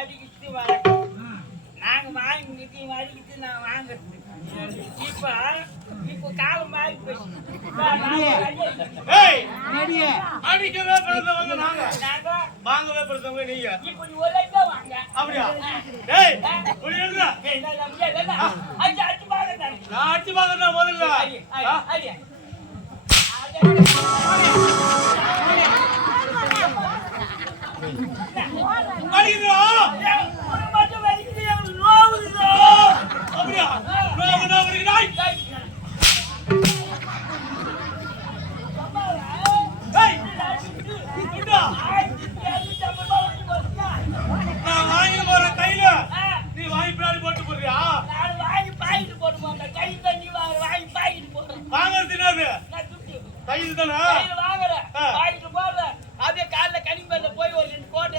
அடிக்கிட்டு வர நாங்க வாங்கி அடிக்கிட்டு நான் வாங்குறது இப்ப காலம் மாறி அடிக்கவே பிறந்தவங்க நாங்க வாங்கவே பிறந்தவங்க நீங்க இப்ப நீ ஒரு லைட்டா வாங்க அப்படியா நான் அடிச்சு பாக்குறேன் முதல்ல அப்படியா நான் வாங்கி போற கையில நீ வாங்கி பின்னாடி போட்டு போறியா வாங்கி பாயிட்டு போட்டு போறேன் கை தண்ணி வாங்கி பாயிட்டு போறேன் வாங்குறது என்னது கையில் தானே வாங்குறேன் பாயிட்டு போடுறேன் அதே காலைல கனிமேல போய் ஒரு 2 கோட்டை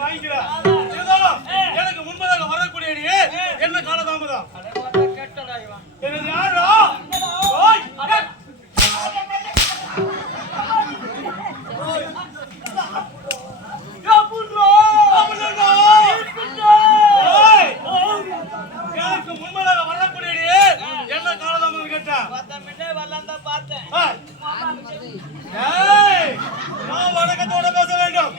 வாங்கிக்கிறேன் எனக்கு முன்பதாக வரக்கூடிய நீ என்ன காலதாமதம் யாரோ எனக்கு முன்பதாக வரக்கூடிய நீ என்ன காலதாமதம் கேட்டேன் பார்த்தேன் நான் வணக்கத்தோட பேச வேண்டும்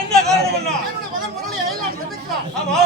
என்ன காரணம் ஆமா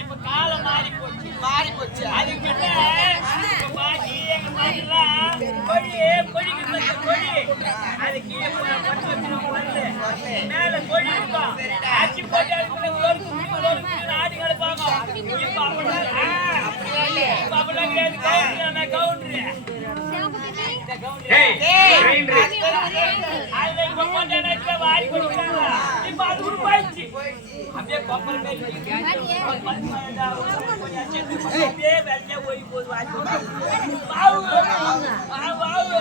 இப்ப காலம் மாறி போச்சு அதுக்கு அது கீழே மேல கோழி இருக்கும் ஆட்சி போட்டு ஆடி கிடப்பாங்க வாரி கொடுக்குறாங்க கொப்பரை மேல் ஒரு 10 மணி கொஞ்சம் செத்து அப்படியே வெள்ளையா போய் போது வாங்கி வாவு வாவு வாவு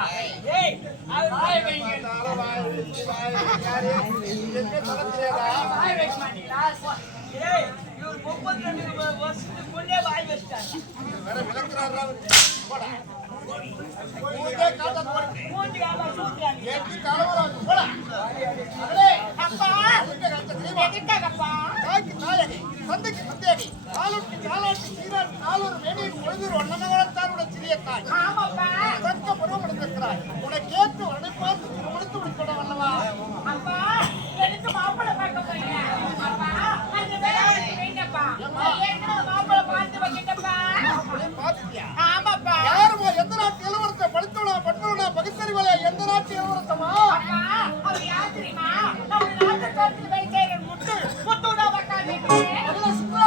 ஐயா ஏய் அவர் வாய் வைங்க வாய் வைக்க மாட்டீங்களா ஏய் இவர் 32 வருஷத்துக்குள்ளே வாய் வச்சிட்டாங்க வேற விளக்குறாரா போடா மூஞ்சி கால சூத்துறாங்க ஏத்தி கலவறாங்க போடா அடே அப்பா எதுக்காகப்பா தாய்க்கு தாயகி தந்தைக்கு தந்தையகி காலோட்டி சீரன் நாளொரு வேணியின் பொழுது ஒன்னமகத்தான் உடைய சிறிய தாய் ஆமாப்பா தக்க பருவமடைந்திருக்கிறாய் உனக்கு ஏற்று உடனே பார்த்து திருமணத்து விடுப்பட வல்லவா அப்பா எனக்கு மாப்பிள்ளை பார்க்க போறீங்க அப்பா அந்த வேலை வேண்டப்பா ஏற்கனவே மாப்பிள்ளை பார்த்து வைக்கிட்டப்பா மாப்பிள்ளை பார்த்துட்டியா ஆமாப்பா யாருமா எந்த நாட்டு இளவரச படித்தவனா பகுத்தறிவாளா எந்த நாட்டு இளவரசமா அப்பா அவர் யார் தெரியுமா நம்ம நாட்டு தோட்டத்தில் வேலை செய்யற முத்துடா பக்காதே அதுல சுத்தா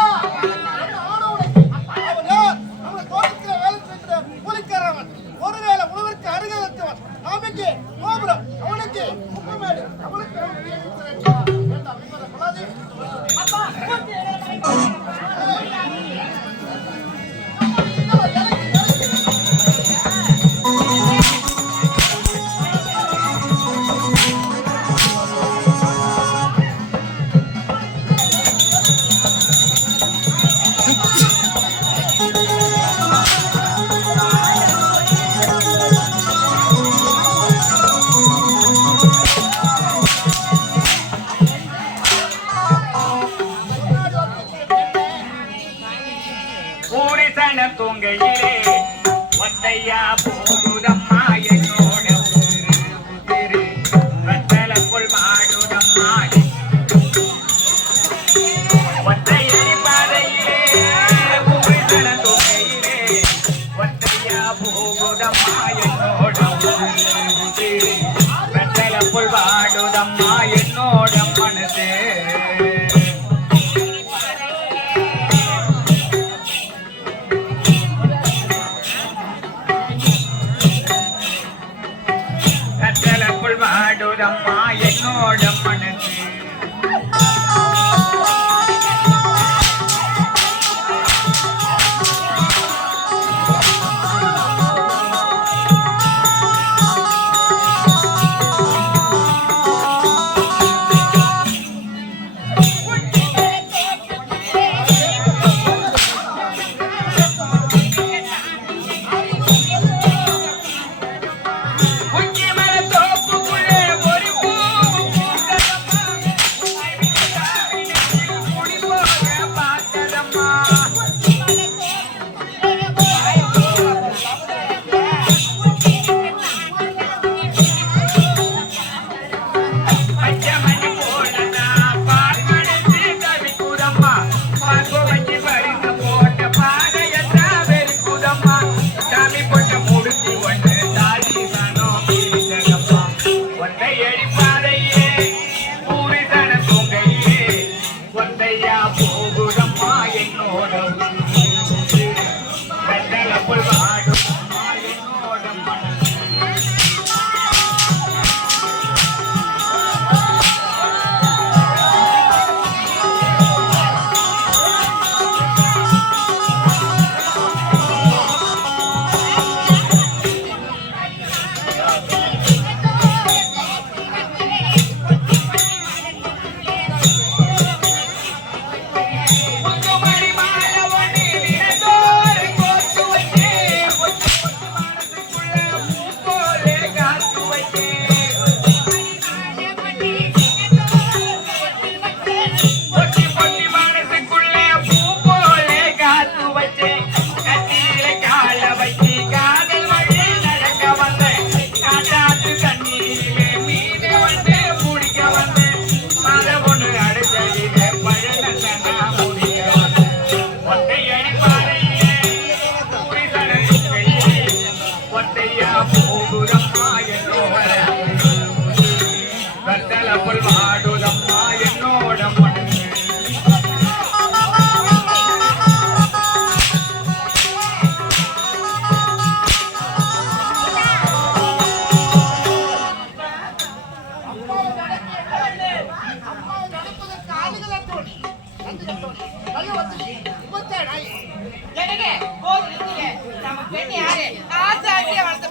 நம்ம தோட்டத்தில் வேலை செய்கிற கூலிக்காரவன் ஒருவேளை உணவிற்கு அருகேற்றவன் நாமைக்கு கோபுரம் அவனுக்கு குப்பமேடு அவனுக்கு அப்பா தூங்கையிலே ஒத்தையா போகுதம்மா என்னோட உதிரு வத்தலக்குள் வாடுதம்மா ஒத்தையடி பாதையிலே பூரிசன தூங்கையிலே ஒத்தையா போகுதம்மா என்னோட உதிரு வத்தலக்குள் வாடுதம்மா என்னோட மனசே வாடுதம்மா என்னோட மனசு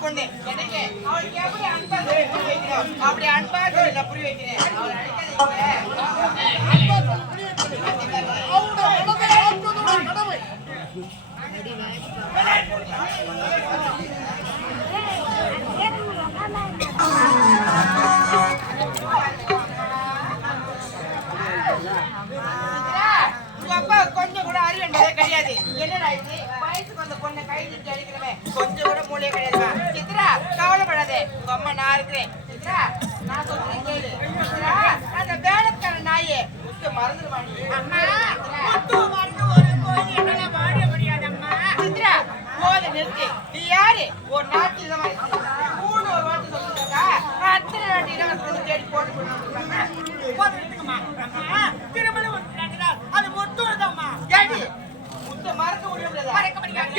பொண்ணு எனக்கு அவரை புரிய வைக்கணும். அப்படி அன்பா சொல்லி நான் புரிய வைக்கிறேன். அவரை அழைக்காதீங்க. அன்பா சொல்லி புரிய வைக்கிறேன். அவருடைய மனதை ஆற்றுவதும் கடமை. உங்க அப்பா கொஞ்சம் கூட அறிவுன்றதே கிடையாது. என்னடா இது வயசுக்கு வந்த பொண்ணை கை நீட்டி அடிக்கிறவன் கொஞ்சம் கூட மூளையே கிடையாதுமா. சித்ரா கவலைப்படாதே, உங்க அம்மா நான் இருக்கிறேன். சித்ரா நான் சொல்றேன் கேளு. சித்ரா அந்த வேலைக்கார நாயே முத்து மறந்துடுமா நீ? அம்மா முத்து மறந்து ஒரு கோழி என்னால வாட முடியாதம்மா. சித்ரா போத நிறுத்து. நீ யாரு? ஒரு நாட்டு இளவரசி. மூணு ஒரு வாட்டி சொல்லிட்டாக்கா அத்தனை நாட்டு இளவரசி தேடி போட்டு கொடுத்துருக்காங்க. திருமணம் அது முத்து வருதாம்மா. ஏடி முத்து மறக்க முடியாது. மறக்க முடியாது.